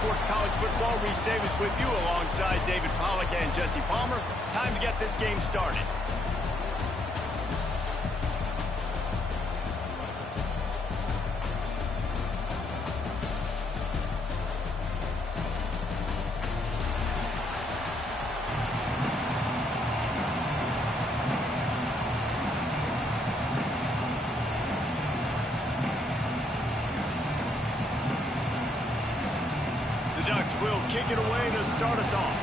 Sports College Football. Reese Davis with you alongside David Pollack and Jesse Palmer. Time to get this game started. Ducks will kick it away to start us off.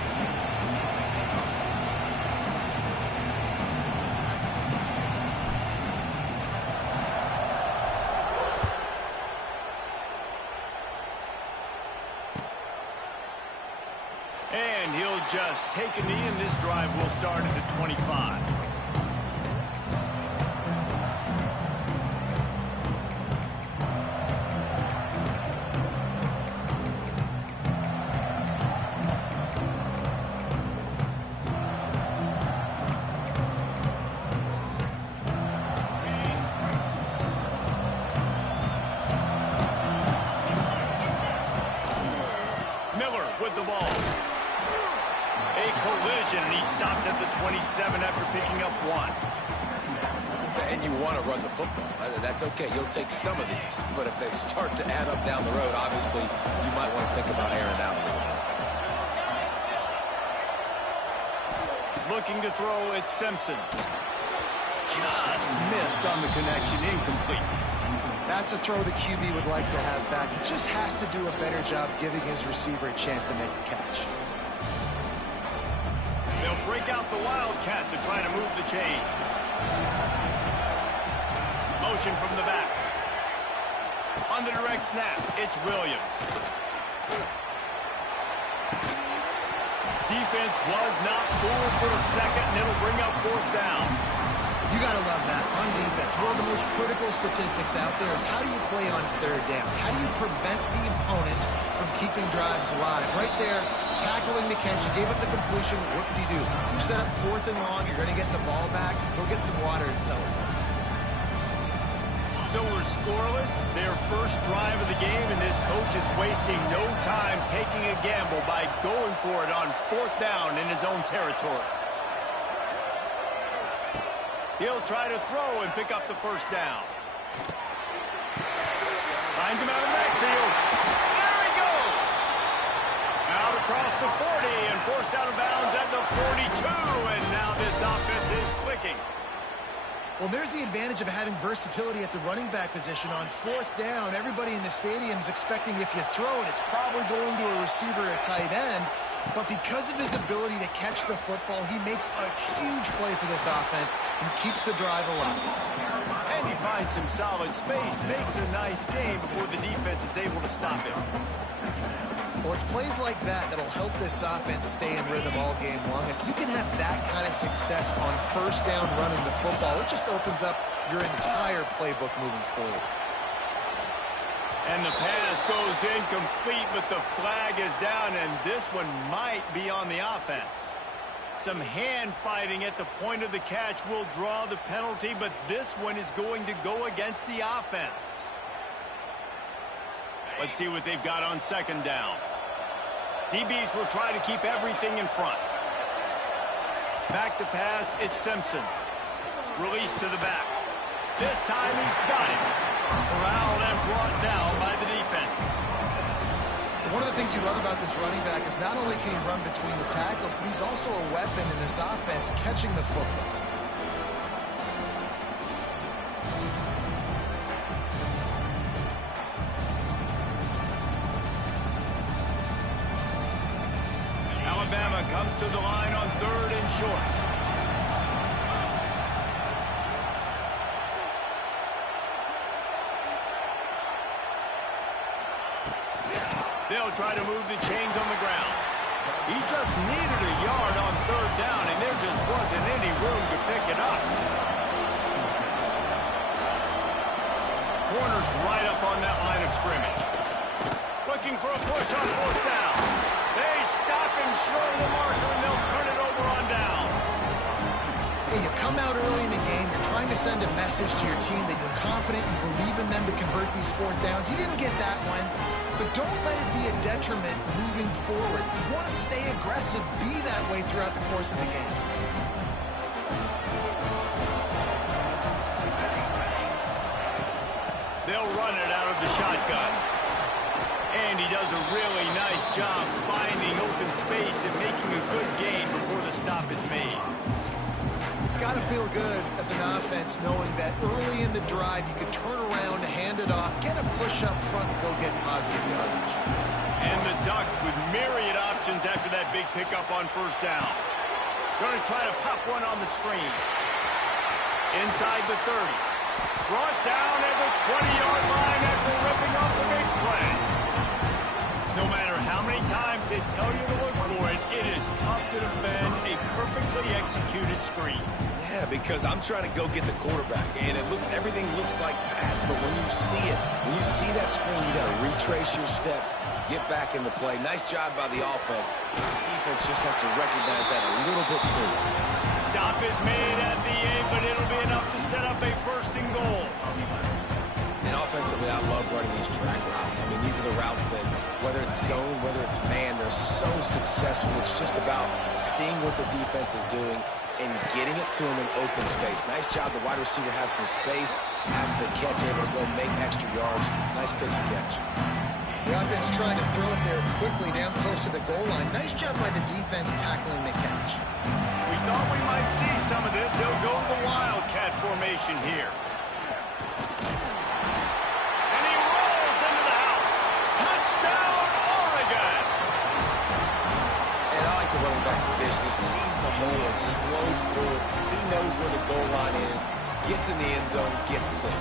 And he'll just take a knee, and this drive will start at the 25. With the ball. A collision, and he stopped at the 27 after picking up one. And you want to run the football. That's okay. You'll take some of these. But if they start to add up down the road, obviously, you might want to think about airing out a little bit. Looking to throw at Simpson. Just missed on the connection, incomplete. That's a throw the QB would like to have back. He just has to do a better job giving his receiver a chance to make the catch. They'll break out the Wildcat to try to move the chain. Motion from the back. On the direct snap, it's Williams. Defense was not fooled for a second, and it'll bring up fourth down. You got to love that on defense. One of the most critical statistics out there is how do you play on third down? How do you prevent the opponent from keeping drives alive? Right there, tackling the catch. You gave up the completion. What did you do? You set up fourth and long. You're going to get the ball back. Go get some water and celebrate. So we're scoreless. Their first drive of the game, and this coach is wasting no time taking a gamble by going for it on fourth down in his own territory. He'll try to throw and pick up the first down. Finds him out of the backfield. There he goes. Out across the 40 and forced out of bounds at the 42. And now this offense is clicking. Well, there's the advantage of having versatility at the running back position. On fourth down, everybody in the stadium is expecting if you throw it, it's probably going to a receiver at tight end. But because of his ability to catch the football, he makes a huge play for this offense and keeps the drive alive. And he finds some solid space, makes a nice game before the defense is able to stop him. Well, it's plays like that that'll help this offense stay in rhythm all game long. If you can have that kind of success on first down running the football, it just opens up your entire playbook moving forward. And the pass goes incomplete, but the flag is down, and this one might be on the offense. Some hand fighting at the point of the catch will draw the penalty, but this one is going to go against the offense. Let's see what they've got on second down. DBs will try to keep everything in front. Back to pass, it's Simpson. Release to the back. This time he's got it. Corralled and brought down by the defense. One of the things you love about this running back is not only can he run between the tackles, but he's also a weapon in this offense catching the football. Alabama comes to the line on third and short. They'll try to move the chains on the ground. He just needed a yard on third down, and there just wasn't any room to pick it up. Corner's right up on that line of scrimmage. Looking for a push on fourth down. They stop him short of the marker, and they'll turn it over on down. Hey, you come out early in the game, you're trying to send a message to your team that you're confident, you believe in them to convert these fourth downs. You didn't get that one. but don't let it be a detriment moving forward. You want to stay aggressive, be that way throughout the course of the game. They'll run it out of the shotgun. And he does a really nice job finding open space and making a good gain before the stop is made. It's got to feel good as an offense knowing that early in the drive you could turn around, hand it off, get a push up front, and go get positive yardage. And the Ducks with myriad options after that big pickup on first down. Going to try to pop one on the screen. Inside the 30. Brought down at the 20-yard line after ripping off the big play. No matter how many times they tell you to look for it, it is tough to defend a perfectly executed screen. Yeah, because I'm trying to go get the quarterback, and everything looks like pass, but when you see it, when you see that screen, you got to retrace your steps, get back in the play. Nice job by the offense. The defense just has to recognize that a little bit sooner. Stop is made at the 8, but it'll be enough to set up a first and goal. And offensively, I love running these track routes. I mean, these are the routes that, whether it's zone, whether it's man, they're so successful. It's just about seeing what the defense is doing and getting it to them in open space. Nice job. The wide receiver has some space after the catch, able to go make extra yards. Nice pitch and catch. The offense trying to throw it there quickly down close to the goal line. Nice job by the defense tackling the catch. We thought we might see some of this. They'll go to the Wildcat formation here. The running back's vision. He sees the hole, explodes through it. He knows where the goal line is, gets in the end zone, gets 6.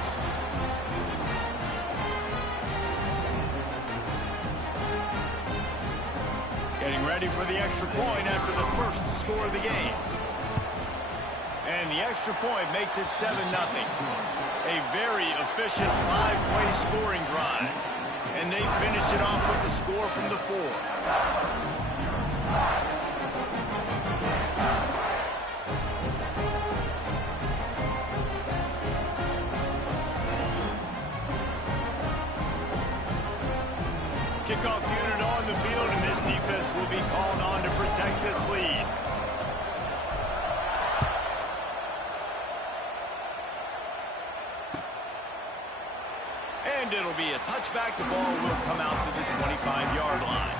Getting ready for the extra point after the first score of the game. And the extra point makes it 7-0. A very efficient 5-play scoring drive. And they finish it off with the score from the 4. Kickoff unit on the field, and this defense will be called on to protect this lead. And it'll be a touchback. The ball will come out to the 25-yard line.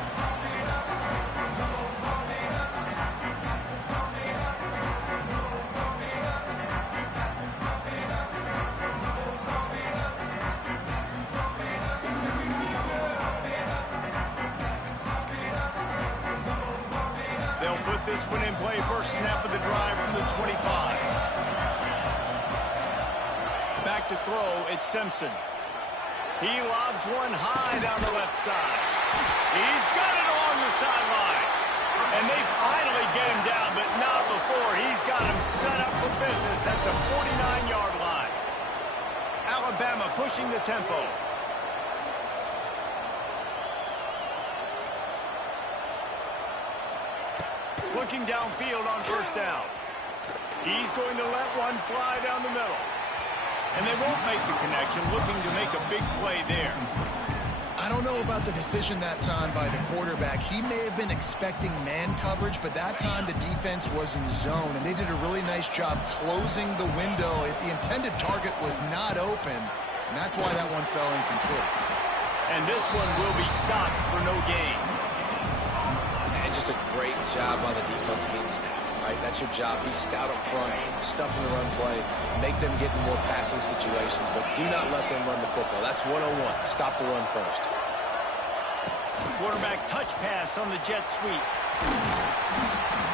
This one in play, first snap of the drive from the 25. Back to throw, it's Simpson. He lobs one high down the left side. He's got it along the sideline. And they finally get him down, but not before. He's got him set up for business at the 49-yard line. Alabama pushing the tempo. Looking downfield on first down. He's going to let one fly down the middle. And they won't make the connection, looking to make a big play there. I don't know about the decision that time by the quarterback. He may have been expecting man coverage, but that time the defense was in zone, and they did a really nice job closing the window. The intended target was not open, and that's why that one fell incomplete. And this one will be stopped for no gain. Just a great job on the defense being stout, right? That's your job. Be stout up front, stuff in the run play, make them get in more passing situations, but do not let them run the football. That's 101. Stop the run first. Quarterback touch pass on the jet sweep.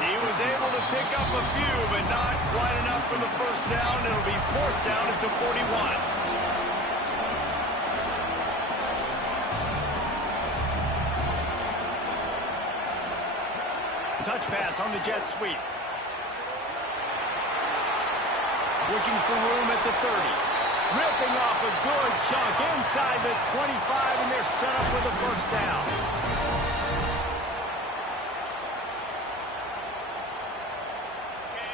He was able to pick up a few, but not quite enough for the first down. It'll be fourth down at the 41. Touch pass on the jet sweep. Looking for room at the 30. Ripping off a good chunk inside the 25, and they're set up with a first down.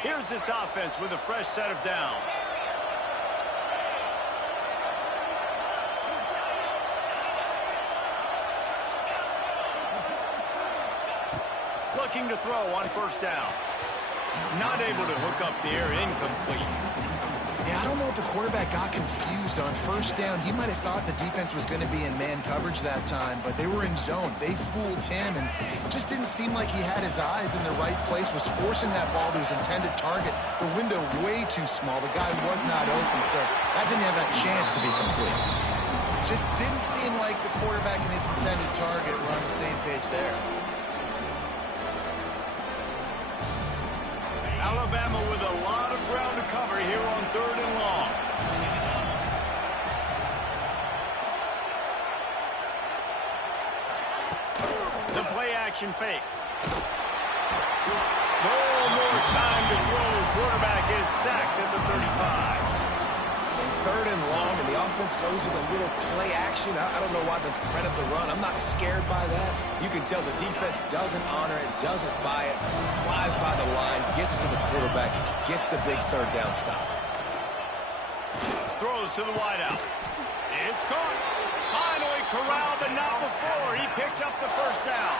Here's this offense with a fresh set of downs. looking to throw on first down. Not able to hook up the air, incomplete. Yeah, I don't know if the quarterback got confused on first down. He might have thought the defense was going to be in man coverage that time, but they were in zone. They fooled him, and it just didn't seem like he had his eyes in the right place, was forcing that ball to his intended target. The window way too small. The guy was not open, so that didn't have that chance to be complete. Just didn't seem like the quarterback and his intended target were on the same page there. Alabama with a lot of ground to cover here on 3rd and long. The play action fake. No more time to throw. Quarterback is sacked at the 35. And 3rd and long, and the offense goes with a little play action. I don't know why the threat of the run. I'm not scared by that. You can tell the defense doesn't honor it, doesn't buy it, flies by the line, gets to the quarterback, gets the big 3rd down stop. Throws to the wideout. It's caught. Finally corralled, but not before. He picks up the first down.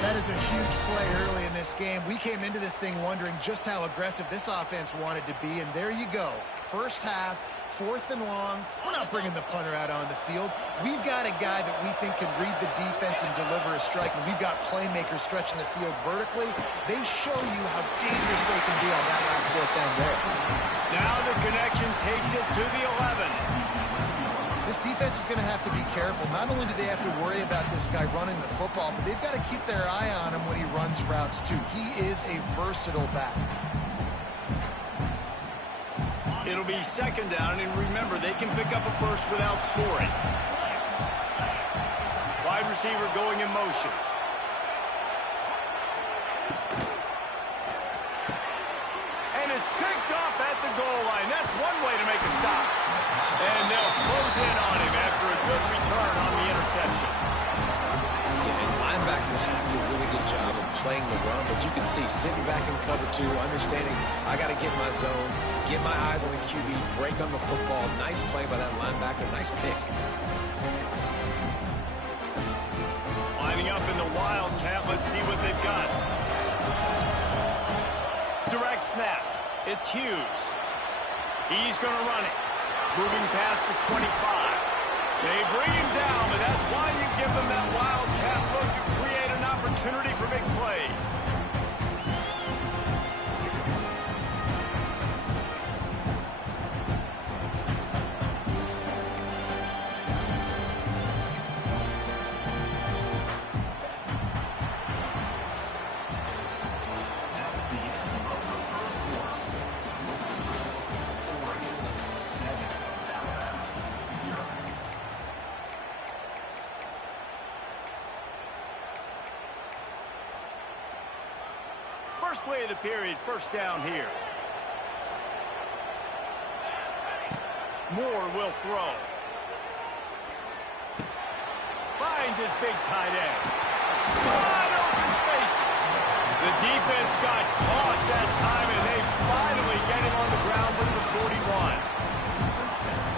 That is a huge play early in this game. We came into this thing wondering just how aggressive this offense wanted to be, and there you go. First half, 4th and long. We're not bringing the punter out on the field. We've got a guy that we think can read the defense and deliver a strike, and we've got playmakers stretching the field vertically. They show you how dangerous they can be on that last 4th down there. Now the connection takes it to the 11. This defense is going to have to be careful. Not only do they have to worry about this guy running the football, but they've got to keep their eye on him when he runs routes too. He is a versatile back. It'll be 2nd down, and remember, they can pick up a first without scoring. Wide receiver going in motion. And it's picked off at the goal line. That's one way to make a stop. And they'll close in on him after a good return on the interception. Yeah, and linebackers have to do a really good job of playing the run, but you can see sitting back in cover 2, understanding I got to get my zone, get my eyes on the QB, break on the football. Nice play by that linebacker, nice pick. Lining up in the Wildcat, let's see what they've got. Direct snap. It's Hughes. He's going to run it. Moving past the 25. They bring him down, but that's why you give them that Wildcat look to create an opportunity for big plays. First play of the period, first down here. Moore will throw. Finds his big tight end. Wide open spaces. The defense got caught that time, and they finally get him on the ground with the 41.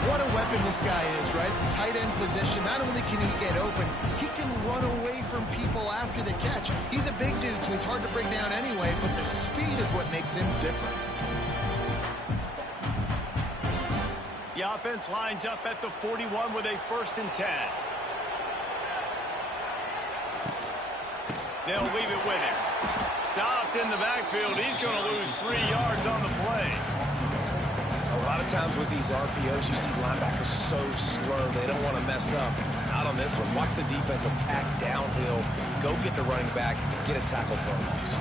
What a weapon this guy is, right? The tight end position, not only can he get open, he can run away from people after the catch. He's a big dude, so he's hard to bring down anyway, but the speed is what makes him different. The offense lines up at the 41 with a 1st and 10. They'll leave it with him. Stopped in the backfield. He's going to lose 3 yards on the play. A lot of times with these RPOs, you see linebackers so slow, they don't want to mess up. Not on this one. Watch the defense attack downhill, go get the running back, get a tackle for a loss.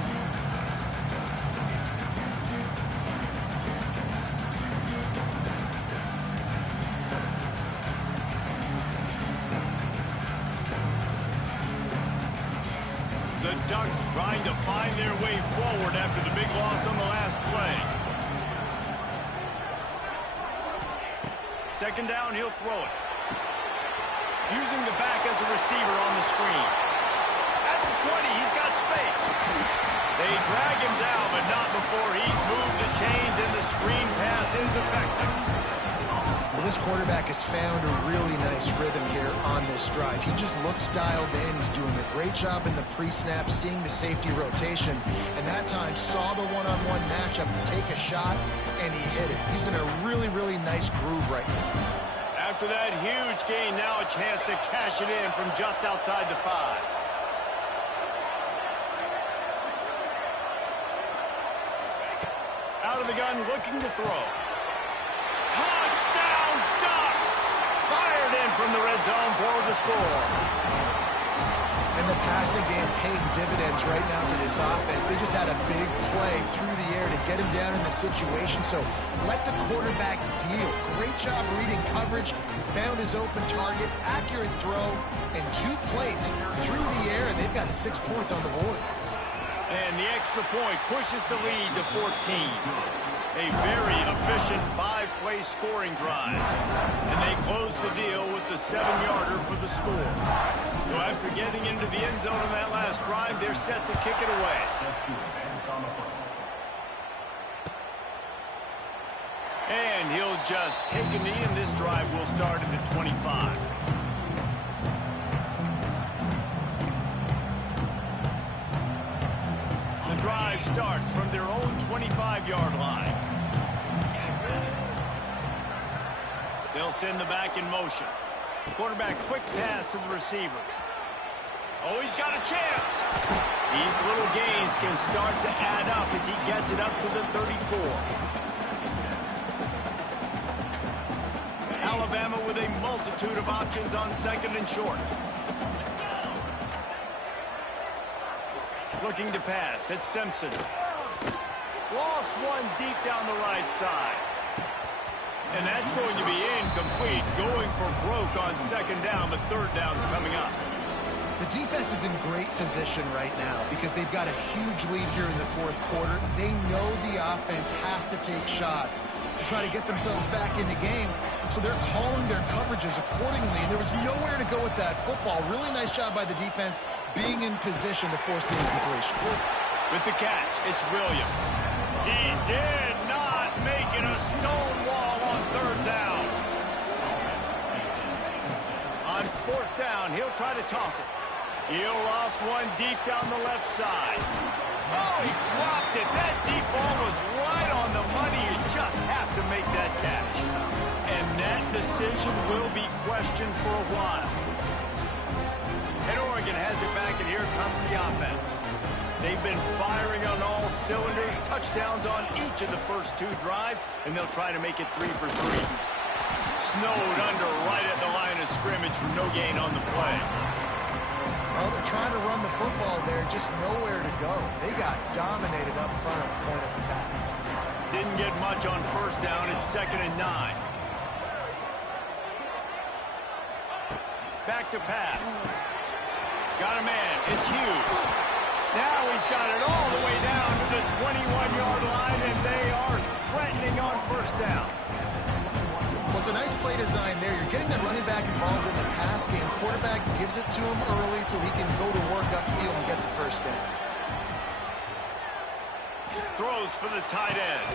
The Ducks trying to find their way forward after the big loss on the last play. 2nd down, he'll throw it. Using the back as a receiver on the screen. At the 20, he's got space. They drag him down, but not before he's moved the chains and the screen pass is effective. Well, this quarterback has found a really nice rhythm here on this drive. He just looks dialed in. He's doing a great job in the pre-snap, seeing the safety rotation, and that time saw the one-on-one matchup to take a shot, and he hit it. He's in a really, really nice groove right now. After that huge gain, now a chance to cash it in from just outside the 5. Out of the gun, looking to throw. Touchdown Ducks! Fired in from the red zone for the score. And the passing game paying dividends right now for this offense. They just had a big play through the air to get him down in the situation. So let the quarterback deal. Great job reading coverage. Found his open target, accurate throw, and 2 plays through the air, and they've got 6 points on the board. And the extra point pushes the lead to 14. A very efficient 5-play scoring drive. And they close the deal with the 7-yarder for the score. So after getting into the end zone on that last drive, they're set to kick it away. And he'll just take a knee, and this drive will start at the 25. The drive starts from their own 25-yard line. They'll send the back in motion. Quarterback quick pass to the receiver. Oh, he's got a chance. These little gains can start to add up as he gets it up to the 34. Alabama with a multitude of options on 2nd and short. Looking to pass. It's Simpson. Lost one deep down the right side. And that's going to be incomplete. Going for broke on 2nd down, but 3rd down's coming up. The defense is in great position right now because they've got a huge lead here in the 4th quarter. They know the offense has to take shots to try to get themselves back in the game. So they're calling their coverages accordingly, and there was nowhere to go with that football. Really nice job by the defense being in position to force the incompletion. With the catch, it's Williams. He did not make it a stone wall on 3rd down. On 4th down, he'll try to toss it. He'll loft one deep down the left side. Oh, he dropped it. That deep ball was right on the money. You just have to make that catch. And that decision will be questioned for a while. And Oregon has it back, and here comes the offense. They've been firing on all cylinders, touchdowns on each of the first 2 drives, and they'll try to make it 3 for 3. Snowed under right at the line of scrimmage for no gain on the play. Well, they're trying to run the football there, just nowhere to go. They got dominated up front at the point of attack. Didn't get much on 1st down. It's 2nd and 9. Back to pass. Got a man. It's Hughes. Now he's got it all the way down to the 21-yard line, and they are threatening on 1st down. Well, it's a nice play design there. You're getting the running back involved in the pass game. Quarterback gives it to him early so he can go to work upfield and get the 1st down. Throws for the tight end.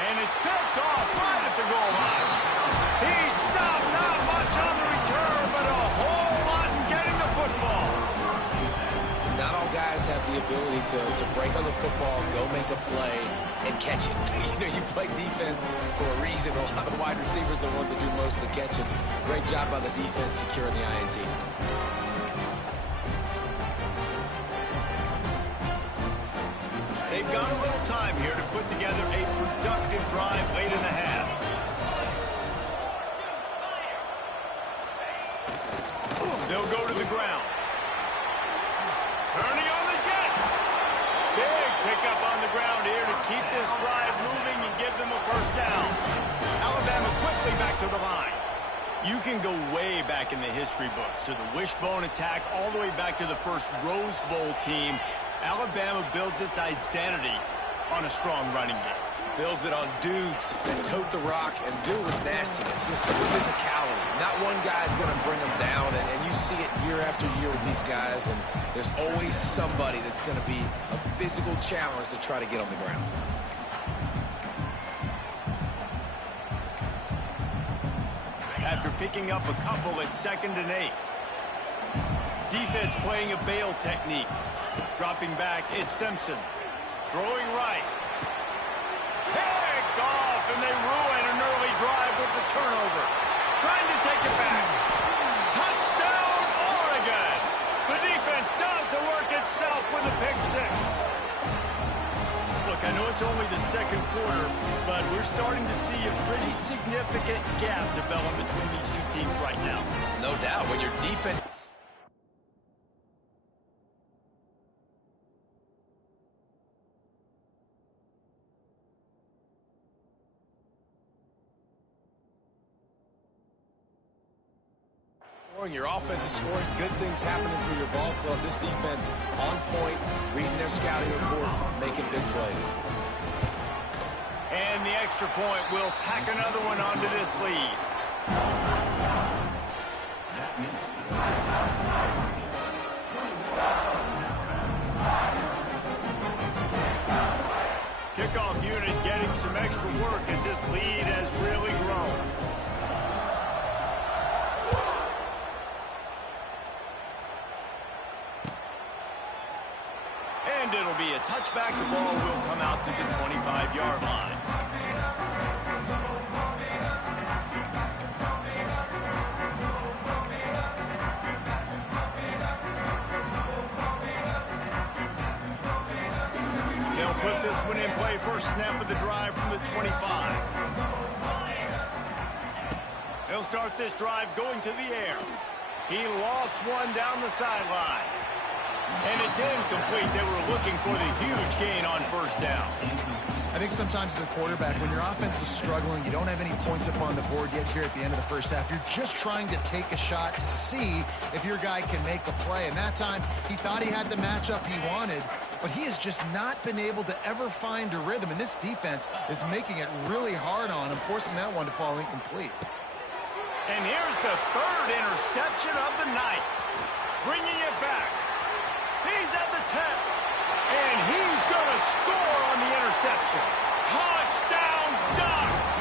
And it's picked off right at the goal line. He stopped, not much on the return, but a whole lot in getting the football. Not all guys have the ability to break on the football, go make a play, and catch it. You play defense for a reason. A lot of the wide receivers are the ones that do most of the catching. Great job by the defense securing the INT. They've got a little time here to put together a productive drive late in the half. They'll go to the ground. Turning on the Jets. Big pickup on the ground here to keep this drive moving and give them a 1st down. Alabama quickly back to the line. You can go way back in the history books to the wishbone attack all the way back to the first Rose Bowl team. Alabama builds its identity on a strong running game. Builds it on dudes that tote the rock and do it with nastiness, with some physicality. Not one guy's going to bring them down, and you see it year after year with these guys, and there's always somebody that's going to be a physical challenge to try to get on the ground. picking up a couple at 2nd and 8. Defense playing a bail technique. Dropping back, it's Simpson. Throwing right. Picked off, and they ruin an early drive with the turnover. Trying to take it back. Touchdown, Oregon! The defense does the work itself with a pick 6. Look, I know it's only the 2nd quarter, but we're starting to see a pretty significant gap develop between these two teams right now. No doubt, when your defense... Your offense is scoring, good things happening for your ball club. This defense on point, reading their scouting report, making big plays. And the extra point will tack another one onto this lead. Kickoff unit getting some extra work as this lead has really grown. And it'll be a touchback. The ball will come out to the 25-yard line. They'll put this one in play. First snap of the drive from the 25. They'll start this drive going to the air. He lost one down the sideline. And it's incomplete. They were looking for the huge gain on first down. I think sometimes as a quarterback, when your offense is struggling, you don't have any points up on the board yet here at the end of the first half. You're just trying to take a shot to see if your guy can make a play. And that time, he thought he had the matchup he wanted, but he has just not been able to ever find a rhythm. And this defense is making it really hard on him, forcing that one to fall incomplete. And here's the 3rd interception of the night. Bringing it back. He's at the 10. And he's going to score on the interception. Touchdown, Ducks!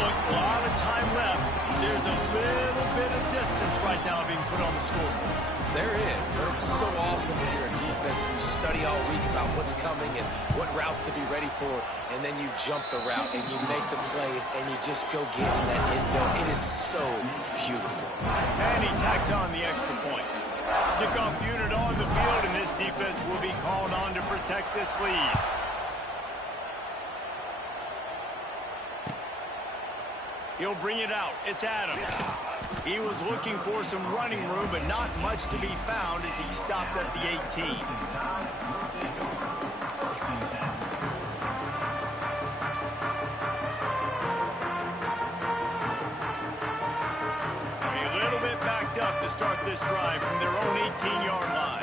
Look, a lot of time left. There's a little bit of distance right now being put on the scoreboard. There is, but it's so awesome when you're a defense and you study all week about what's coming and what routes to be ready for, and then you jump the route and you make the plays and you just go get in that end zone. It is so beautiful. And he tacks on the extra point. Kickoff unit on the field, and this defense will be called on to protect this lead. He'll bring it out. It's Adams. He was looking for some running room, but not much to be found as he stopped at the 18. Up to start this drive from their own 18-yard line.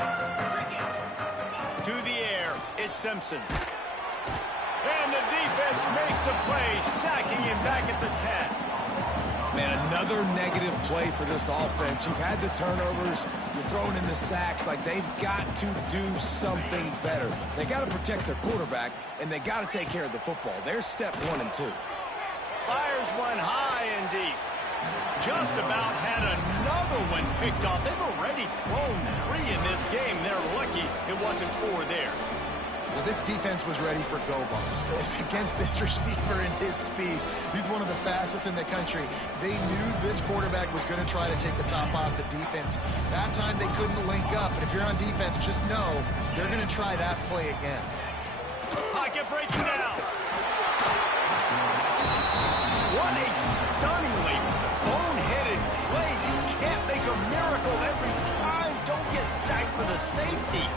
To the air, it's Simpson. And the defense makes a play, sacking him back at the 10. Man, another negative play for this offense. You've had the turnovers, you're throwing in the sacks. Like, they've got to do something better. They got to protect their quarterback, and they got to take care of the football. There's step 1 and 2. Fires one high and deep. Just about had another one picked off. They've already thrown 3 in this game. They're lucky it wasn't 4 there. Well, this defense was ready for go balls against this receiver and his speed. He's one of the fastest in the country. They knew this quarterback was going to try to take the top off the defense. That time they couldn't link up. But if you're on defense, just know they're going to try that play again. Pocket breaking down. What a stunningly boneheaded play. You can't make a miracle every time. Don't get sacked for the safety.